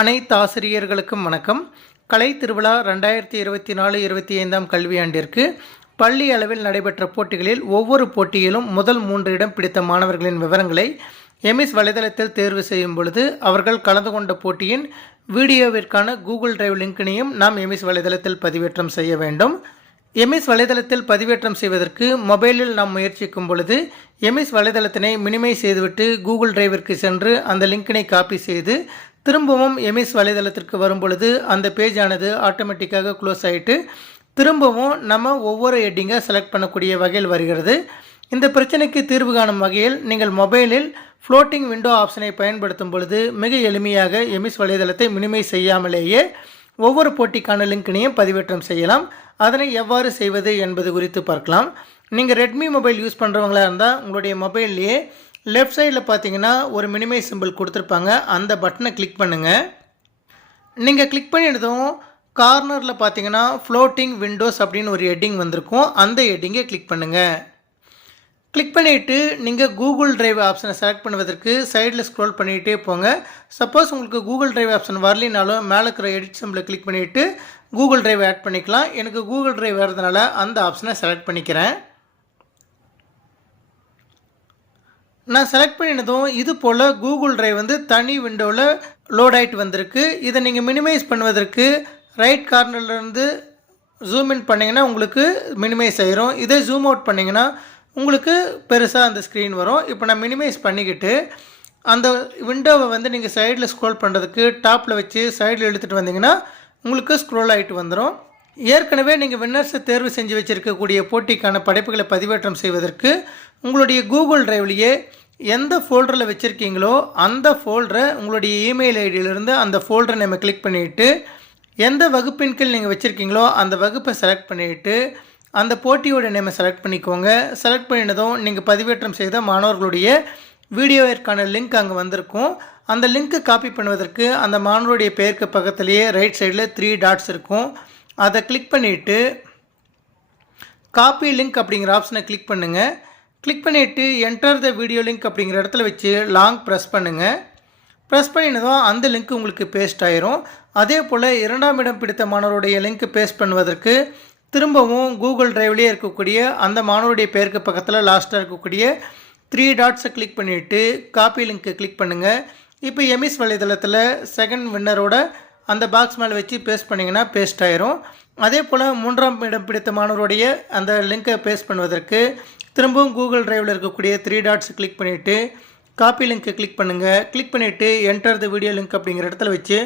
அனைத்து ஆசிரியர்களுக்கும் வணக்கம். கலை திருவிழா ரெண்டாயிரத்தி இருபத்தி நாலு இருபத்தி ஐந்தாம் கல்வியாண்டிற்கு பள்ளி அளவில் நடைபெற்ற போட்டிகளில் ஒவ்வொரு போட்டியிலும் முதல் மூன்று இடம் பிடித்த மாணவர்களின் விவரங்களை எமிஸ் வலைதளத்தில் தேர்வு செய்யும் பொழுது அவர்கள் கலந்து கொண்ட போட்டியின் வீடியோவிற்கான கூகுள் டிரைவ் லிங்கினையும் நாம் எமிஸ் வலைதளத்தில் பதிவேற்றம் செய்ய வேண்டும். எம்எஸ் வலைதளத்தில் பதிவேற்றம் செய்வதற்கு மொபைலில் நாம் முயற்சிக்கும் பொழுது எம்எஸ் வலைதளத்தினை மினிமை செய்துவிட்டு கூகுள் டிரைவிற்கு சென்று அந்த லிங்கினை காப்பி செய்து திரும்பவும் எமிஸ் வலைதளத்திற்கு வரும் பொழுது அந்த பேஜ் ஆனது ஆட்டோமேட்டிக்காக க்ளோஸ் ஆகிட்டு திரும்பவும் நம்ம ஒவ்வொரு ஹெட்டிங்கை செலக்ட் பண்ணக்கூடிய வகையில் வருகிறது. இந்த பிரச்சனைக்கு தீர்வு காணும் வகையில் நீங்கள் மொபைலில் ஃப்ளோட்டிங் விண்டோ ஆப்ஷனை பயன்படுத்தும் பொழுது மிக எளிமையாக எமிஸ் வலைதளத்தை மினிமை செய்யாமலேயே ஒவ்வொரு போட்டிக்கான லிங்க்கினையும் பதிவேற்றம் செய்யலாம். அதனை எவ்வாறு செய்வது என்பது குறித்து பார்க்கலாம். நீங்கள் ரெட்மி மொபைல் யூஸ் பண்ணுறவங்களாக இருந்தால் உங்களுடைய மொபைல்லையே லெஃப்ட் சைடில் பார்த்தீங்கன்னா ஒரு மினிமைஸ் சிம்பிள் கொடுத்துருப்பாங்க. அந்த பட்டனை கிளிக் பண்ணுங்கள் நீங்கள் கிளிக் பண்ணினதும் கார்னரில் பார்த்தீங்கன்னா ஃப்ளோட்டிங் விண்டோஸ் அப்படின்னு ஒரு ஹெட்டிங் வந்திருக்கும். அந்த ஹெட்டிங்கை கிளிக் பண்ணுங்கள் கிளிக் பண்ணிவிட்டு நீங்கள் கூகுள் ட்ரைவ் ஆப்ஷனை செலக்ட் பண்ணுவதற்கு சைடில் ஸ்க்ரோல் பண்ணிகிட்டே போங்க. சப்போஸ் உங்களுக்கு கூகுள் ட்ரைவ் ஆப்ஷன் வரலினாலும் மேலே இருக்கிற எடிட் சிம்பிளை கிளிக் பண்ணிவிட்டு கூகுள் ட்ரைவ் ஆட் பண்ணிக்கலாம். எனக்கு கூகுள் ட்ரைவ் வரதுனால அந்த ஆப்ஷனை செலக்ட் பண்ணிக்கிறேன். நான் செலக்ட் பண்ணினதும் இது போல் கூகுள் ட்ரைவ் வந்து தனி விண்டோவில் லோட் ஆகிட்டு வந்திருக்கு. இதை நீங்கள் மினிமைஸ் பண்ணுவதற்கு ரைட் கார்னர்லேருந்து ஜூம் இன் பண்ணிங்கன்னா உங்களுக்கு மினிமைஸ் ஆயிரும். இதே ஜூம் அவுட் பண்ணிங்கன்னா உங்களுக்கு பெருசாக அந்த ஸ்க்ரீன் வரும். இப்போ நான் மினிமைஸ் பண்ணிக்கிட்டு அந்த விண்டோவை வந்து நீங்கள் சைடில் ஸ்க்ரோல் பண்ணுறதுக்கு டாப்பில் வச்சு சைடில் இழுத்துட்டு வந்தீங்கன்னா உங்களுக்கு ஸ்க்ரோல் ஆகிட்டு வந்துடும் ஏற்கனவே நீங்கள் வின்னர்ஸை தேர்வு செஞ்சு வச்சுருக்கக்கூடிய போட்டிக்கான படைப்புகளை பதிவேற்றம் செய்வதற்கு உங்களுடைய கூகுள் டிரைவ்லேயே எந்த ஃபோல்டரில் வச்சுருக்கீங்களோ அந்த ஃபோல்டரை உங்களுடைய இமெயில் ஐடியிலிருந்து அந்த ஃபோல்டரை நம்ம கிளிக் பண்ணிவிட்டு எந்த வகுப்பின் கீழ் நீங்கள் வச்சுருக்கீங்களோ அந்த வகுப்பை செலக்ட் பண்ணிவிட்டு அந்த போட்டியோட நேமை செலக்ட் பண்ணிக்கோங்க. செலக்ட் பண்ணினதும் நீங்கள் பதிவேற்றம் செய்த மாணவர்களுடைய வீடியோவிற்கான லிங்க் அங்கே வந்திருக்கும். அந்த லிங்க்கை காப்பி பண்ணுவதற்கு அந்த மாணவருடைய பெயருக்கு பக்கத்துலேயே ரைட் சைடில் த்ரீ டாட்ஸ் இருக்கும். அதை கிளிக் பண்ணிவிட்டு காப்பி லிங்க் அப்படிங்கிற ஆப்ஷனை கிளிக் பண்ணுங்கள் கிளிக் பண்ணிவிட்டு என்டர் த வீடியோ லிங்க் அப்படிங்கிற இடத்துல வச்சு லாங் ப்ரெஸ் பண்ணுங்கள் ப்ரெஸ் பண்ணினதும் அந்த லிங்க் உங்களுக்கு பேஸ்ட் ஆயிரும். அதே போல் இரண்டாம் இடம் பிடித்த மாணவருடைய லிங்க் பேஸ்ட் பண்ணுவதற்கு திரும்பவும் கூகுள் டிரைவ்லேயே இருக்கக்கூடிய அந்த மாணவருடைய பேருக்கு பக்கத்தில் லாஸ்ட்டாக இருக்கக்கூடிய த்ரீ டாட்ஸை கிளிக் பண்ணிவிட்டு காப்பி லிங்க்கை கிளிக் பண்ணுங்கள் இப்போ எமிஸ் வலைதளத்தில் செகண்ட் வின்னரோட அந்த பாக்ஸ் மேலே வச்சு பேஸ்ட் பண்ணிங்கன்னா பேஸ்ட் ஆயிரும். அதே போல் மூன்றாம் இடம் பிடித்த மாணவருடைய அந்த லிங்கை பேஸ்ட் பண்ணுவதற்கு திரும்பவும் கூகுள் டிரைவில் இருக்கக்கூடிய த்ரீ டாட்ஸ் கிளிக் பண்ணிவிட்டு காப்பி லிங்க்கை கிளிக் பண்ணுங்கள் கிளிக் பண்ணிவிட்டு என்டர் த வீடியோ லிங்க் அப்படிங்கிற இடத்துல வச்சு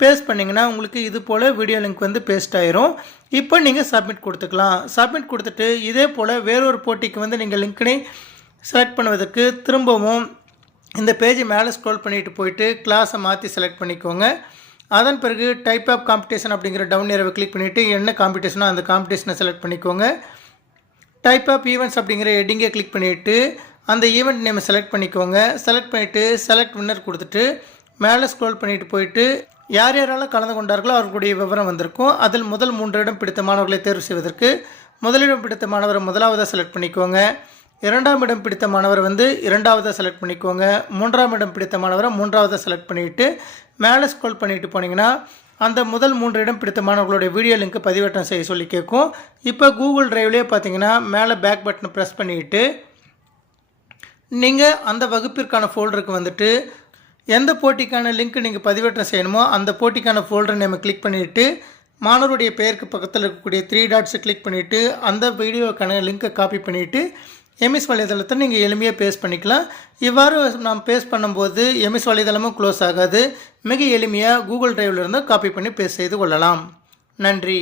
பேஸ்ட் பண்ணிங்கன்னா உங்களுக்கு இது போல் வீடியோ லிங்க் வந்து பேஸ்ட் ஆயிரும். இப்போ நீங்கள் சப்மிட் கொடுத்துக்கலாம். சப்மிட் கொடுத்துட்டு இதே போல் வேறொரு போட்டிக்கு வந்து நீங்கள் லிங்க்னை செலக்ட் பண்ணுவதற்கு திரும்பவும் இந்த பேஜை மேலே ஸ்க்ரோல் பண்ணிட்டு போயிட்டு கிளாஸை மாற்றி செலக்ட் பண்ணிக்கோங்க. அதன் பிறகு டைப் ஆஃப் காம்படிஷன் அப்படிங்கிற டவுன் ஏரவை கிளிக் பண்ணிவிட்டு என்ன காம்படிஷனோ அந்த காம்படிஷனை செலக்ட் பண்ணிக்கோங்க. டைப் ஆஃப் ஈவெண்ட்ஸ் அப்படிங்கிற ஹெட்டிங்கை கிளிக் பண்ணிவிட்டு அந்த ஈவெண்ட் நேமை செலக்ட் பண்ணிக்கோங்க. செலக்ட் பண்ணிவிட்டு செலக்ட் வின்னர் கொடுத்துட்டு மேலே ஸ்க்ரோல் பண்ணிவிட்டு போயிட்டு யார் யாரால் கலந்து கொண்டார்களோ அவர்களுடைய விவரம் வந்திருக்கும். அதில் முதல் மூன்று இடம் பிடித்த மாணவர்களை தேர்வு செய்வதற்கு முதலிடம் பிடித்த மாணவரை முதலாவதாக செலக்ட் பண்ணிக்கோங்க. இரண்டாம் இடம் பிடித்த மாணவர் வந்து இரண்டாவதாக செலக்ட் பண்ணிக்கோங்க. மூன்றாம் இடம் பிடித்த மாணவரை மூன்றாவதாக செலக்ட் பண்ணிவிட்டு மேலே ஸ்க்ரோல் பண்ணிவிட்டு போனீங்கன்னா அந்த முதல் மூன்று இடம் பிடித்த மாணவர்களுடைய வீடியோ லிங்க் பதிவேற்றம் செய்ய சொல்லி கேட்கும். இப்போ கூகுள் டிரைவ்லேயே பார்த்தீங்கன்னா மேலே பேக் பட்டனை ப்ரெஸ் பண்ணிவிட்டு நீங்கள் அந்த வகுப்பிற்கான ஃபோல்டருக்கு வந்துட்டு எந்த போட்டிக்கான லிங்க் நீங்கள் பதிவேற்றம் செய்யணுமோ அந்த போட்டிக்கான ஃபோல்டரை நம்ம கிளிக் பண்ணிவிட்டு மாணவருடைய பெயருக்கு பக்கத்தில் இருக்கக்கூடிய த்ரீ டாட்ஸை கிளிக் பண்ணிவிட்டு அந்த வீடியோக்கான லிங்க்கை காப்பி பண்ணிவிட்டு எம்எஸ் வலைதளத்தை நீங்கள் எளிமையாக பேஸ் பண்ணிக்கலாம். இவ்வாறு நாம் பேஸ் பண்ணும்போது எம்எஸ் வலைதளமும் க்ளோஸ் ஆகாது. மிக எளிமையாக கூகுள் டிரைவில் இருந்து காப்பி பண்ணி பேஸ் செய்து கொள்ளலாம். நன்றி.